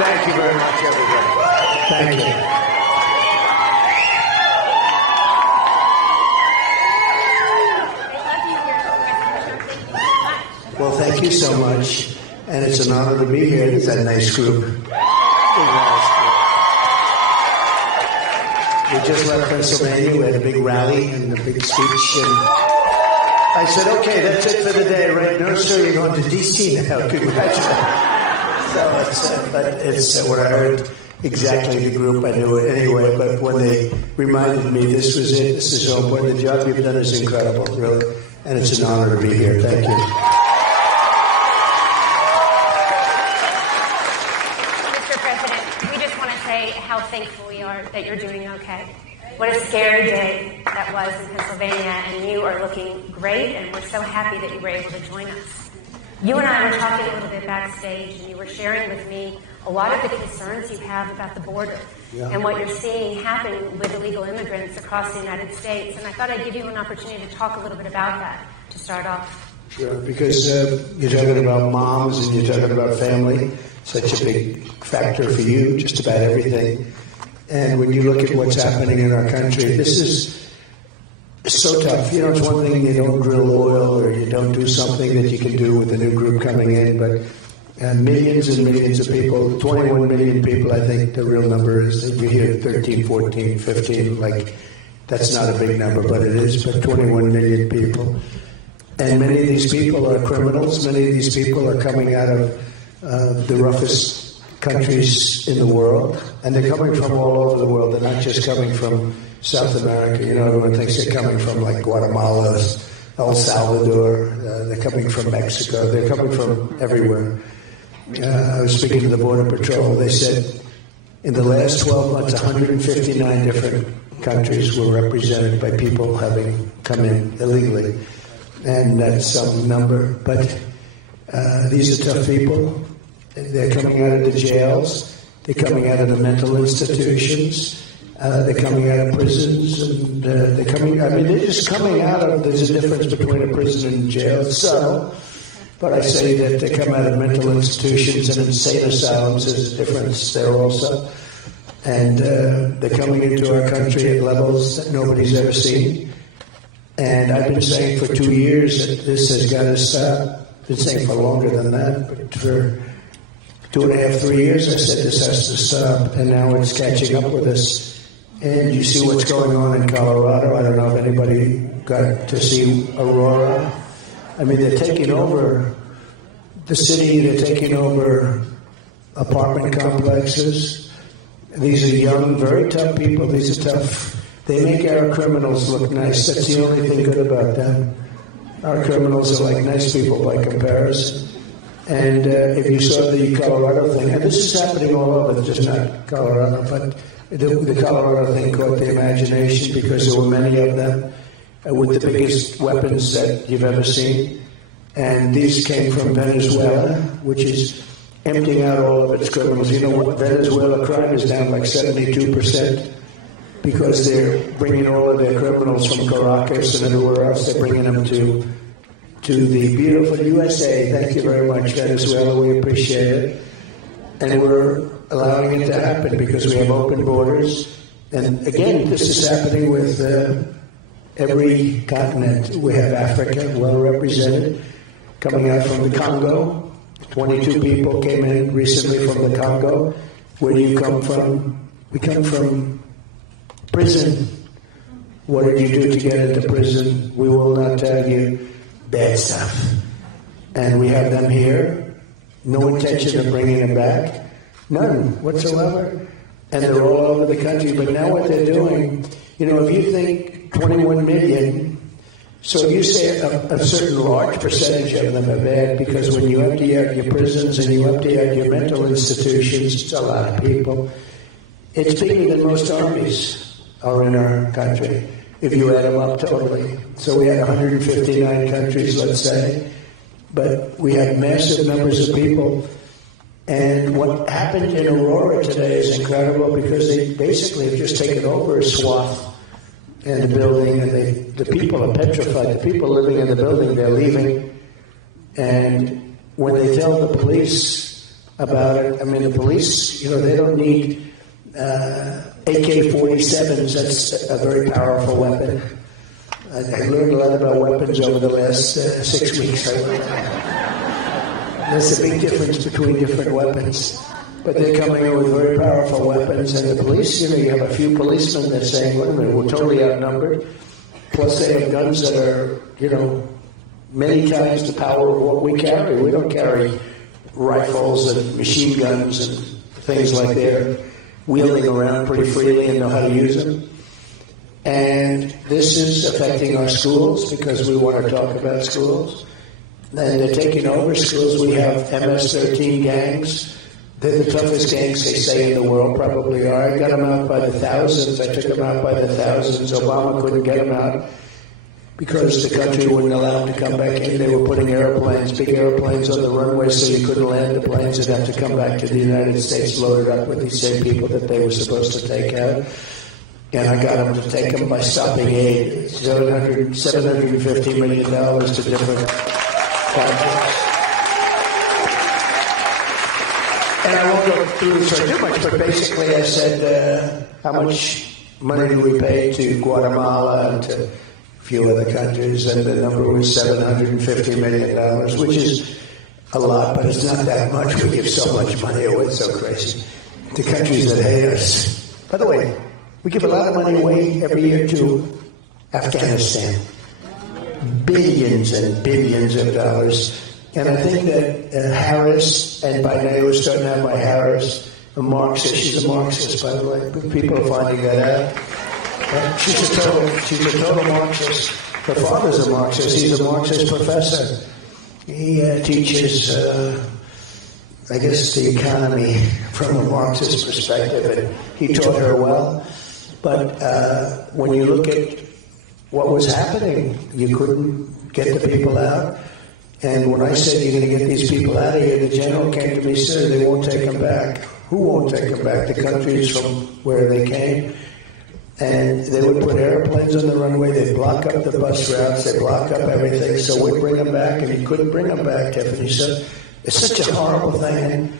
Thank you very much, everybody. Thank you. Well, thank you so much, and it's an honor to be here. It's a nice group. We just left Pennsylvania. We had a big rally and a big speech, and I said, "Okay, that's it for the day, right? No, sir, you're going to D.C. now. Congratulations." But it's what I heard exactly the group. I knew it anyway, but when they reminded me this was it, this is so important. The job you've done is incredible, really, and it's an honor to be here. Thank you. How thankful we are that you're doing okay. What a scary day that was in Pennsylvania, and you are looking great, and we're so happy that you were able to join us. You and I were talking a little bit backstage, and you were sharing with me a lot of the concerns you have about the border and what you're seeing happen with illegal immigrants across the United States. And I thought I'd give you an opportunity to talk a little bit about that to start off. Sure, because you're talking about moms and you're talking about family. Such a big factor for you, just about everything. And when you look at what's happening in our country, this is so tough. You know, it's one thing you don't drill oil or you don't do something that you can do with a new group coming in, but millions and millions of people, 21 million people, I think the real number is. You hear 13, 14, 15, like that's not a big number, but it is, but 21 million people. And many of these people are criminals. Many of these people are coming out of the roughest countries in the world, and they're coming from all over the world. They're not just coming from South America. You know, everyone thinks they're coming from like Guatemala, El Salvador. They're coming from Mexico. They're coming from everywhere. I was speaking to the Border Patrol. They said in the last 12 months, 159 different countries were represented by people having come in illegally, and that's some number. But these are tough people. They're coming out of the jails. They're coming out of the mental institutions. They're coming out of prisons. And they're coming, I mean, they're just coming out of, there's a difference between a prison and jail. So, but I say that they come out of mental institutions and insane asylums. There's a difference there also. And they're coming into our country at levels that nobody's ever seen. And I've been saying for 2 years that this has got to stop. I've been saying for longer than that, but for 2.5, 3 years, I said this has to stop, and now it's catching up with us. And you see what's going on in Colorado. I don't know if anybody got to see Aurora. I mean, they're taking over the city. They're taking over apartment complexes. These are young, very tough people. These are tough. They make our criminals look nice. That's the only thing good about them. Our criminals are like nice people by comparison. And if you saw the Colorado thing, and this is happening all over, just not Colorado, but the Colorado thing caught the imagination because there were many of them with the biggest weapons that you've ever seen. And these came from Venezuela, which is emptying out all of its criminals. You know what? Venezuela crime is down like 72% because they're bringing all of their criminals from Caracas and everywhere else. They're bringing them to the beautiful USA. Thank you very much, Venezuela. We appreciate it. And we're allowing it to happen because we have open borders. And again, this is happening with every continent. We have Africa well represented, coming out from the Congo. 22 people came in recently from the Congo. Where do you come from? We come from prison. What did you do to get into prison? We will not tell you. Bad stuff. And we have them here. No intention of bringing them back. None whatsoever. And they're all over the country. But now what they're doing, you know, if you think 21 million, so if you say a certain large percentage of them are bad, because when you empty out your prisons and you empty out your mental institutions, it's a lot of people. It's bigger than most armies are in our country, if you add them up totally. So we had 159 countries, let's say, but we have massive numbers of people. And what happened in Aurora today is incredible because they basically have just taken over a swath in the building, and the people are petrified. The people living in the building, they're leaving. And when they tell the police, about it. I mean, the police, they don't need AK-47s. That's a very powerful weapon. I learned a lot about weapons over the last 6 weeks. There's a big difference between different weapons. But they're coming in with very powerful weapons, and the police, you have a few policemen that are saying, wait a minute, we're totally outnumbered. Plus they have guns that are, many times the power of what we carry. We don't carry rifles and machine guns and things like they're wheeling around pretty freely and know how to use them. And this is affecting our schools because we want to talk about schools. And they're taking over schools. We have MS-13 gangs. They're the toughest gangs, they say, in the world, probably are. I got them out by the thousands. I took them out by the thousands. Obama couldn't get them out because the country wouldn't allow them to come back in. They were putting airplanes, big airplanes on the runway so you couldn't land the planes. They'd have to come back to the United States loaded up with these same people that they were supposed to take out. And I got them to take them by stopping aid, $750 million to different countries. And I won't go through this too much, but basically I said, how much money do we pay to Guatemala and to a few other countries? And the number was $750 million, which is a lot, but it's not that much. We give so much money away, it's so crazy, to countries that hate us. By the way, we give a lot of money away every year to Afghanistan. Billions and billions of dollars. And I think that Harris, and by now we're starting out by Harris, a Marxist. She's a Marxist, by the way. People are finding that out. She's a total Marxist. Her father's a Marxist. He's a Marxist professor. He teaches, I guess, the economy from a Marxist perspective, and he taught her well. But when you look at what was happening, you couldn't get the people out. And when I said you're going to get these people out of here, the general came to me and said they won't take them back. Who won't take them back? The countries from where they came. And they would put airplanes on the runway. They'd block up the bus routes. They'd block up everything. So we'd bring them back, and you couldn't bring them back, Tiffany. So it's such a horrible thing. And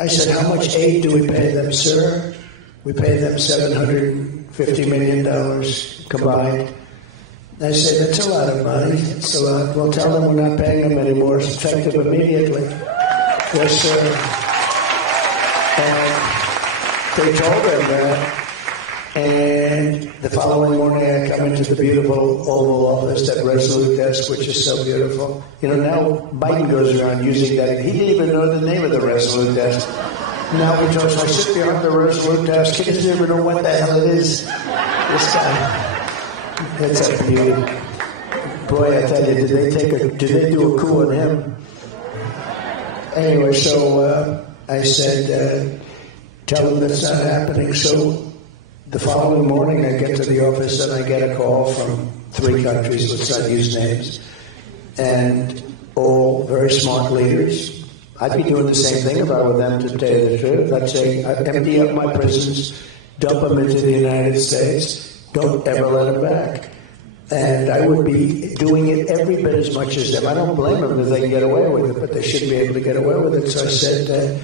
I said, how much aid do we pay them, sir? We pay them $750 million combined. I said, that's a lot of money. It's a lot. Well, tell them we're not paying them anymore. It's effective immediately. Yes, sir. And they told them that. And the following morning, I come into the beautiful Oval Office, that Resolute desk, which is so beautiful. Now Biden goes around using that. He didn't even know the name of the Resolute desk. Now he tells me, I sit behind the Resolute desk. He doesn't even know what the hell it is. This guy. That's a beauty. Boy, I tell you, did they do a coup on him? Anyway, so I said, tell them that's not happening. So the following morning, I get to the office and I get a call from 3 countries, let's not use names, and all very smart leaders. I'd be doing the same thing if I were them, to tell you the truth. I'd say, empty up my prisons, dump them into the United States. Don't ever let them back. And I would be doing it every bit as much as them. I don't blame them if they can get away with it, but they should be able to get away with it. So I said,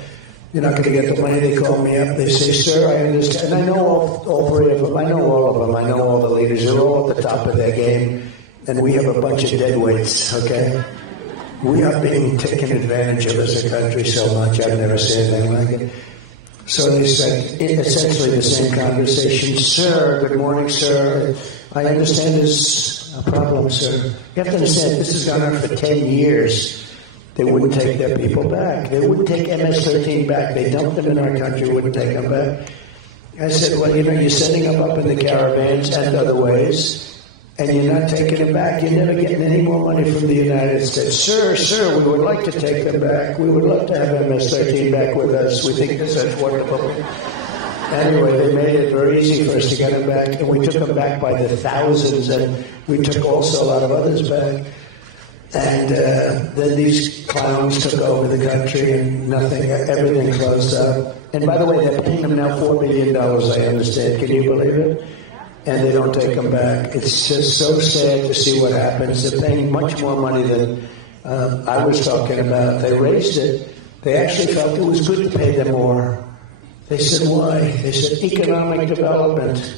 you're not going to get the money. They call me up. They say, sir, I understand. And I know all 3 of them. I know all of them. I know all the leaders. They're all at the top of their game. And we have a bunch of dead weights, okay? We are being taken advantage of as a country so much. I've never seen anything like it. So they said, essentially the same conversation. Sir, good morning, sir. I understand there's a problem, sir. You have to understand, this has gone on for 10 years. They wouldn't take their people back. They wouldn't take MS-13 back. They dumped them in our country, wouldn't take them back. I said, well, you're sending them up in the caravans and other ways, and you're not taking them back. You're never getting any more money from the United States. Sir, we would like to take them back. We would love to have MS-13 back with us. We think that's wonderful. Anyway, they made it very easy for us to get them back, and we took them back by the thousands, and we took also a lot of others back. And then these clowns took over the country, and everything closed up. And by the way, they're paying them now $4 billion, I understand. Can you believe it? And they don't take them back. It's just so sad to see what happens. They're paying much more money than I was talking about. They raised it They actually felt it was good to pay them more. They said, why? They said, economic development.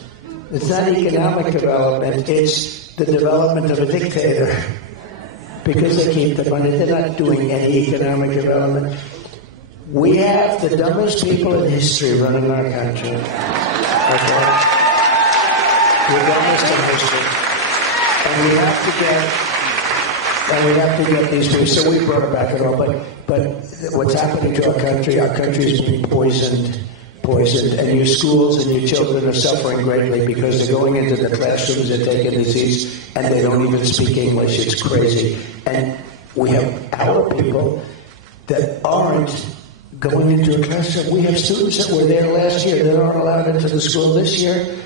It's not economic development, it's the development of a dictator. Because they keep the money, they're not doing any economic development. We have the dumbest people in history running our country. Okay? The dumbest in history. And we have to get these people. So we brought it back at all. But what's happening to our country is being poisoned. And your schools and your children are suffering greatly because they're going into the classrooms, they're taking the seats, and they don't even speak English. It's crazy. And we have our people that aren't going into a classroom. We have students that were there last year that aren't allowed into the school this year.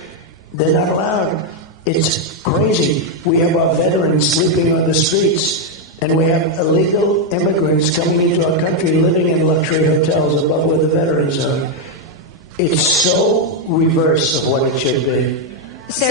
They're not allowed. It's crazy. We have our veterans sleeping on the streets. And we have illegal immigrants coming into our country living in luxury hotels above where the veterans are. It's so reverse of what it should be. So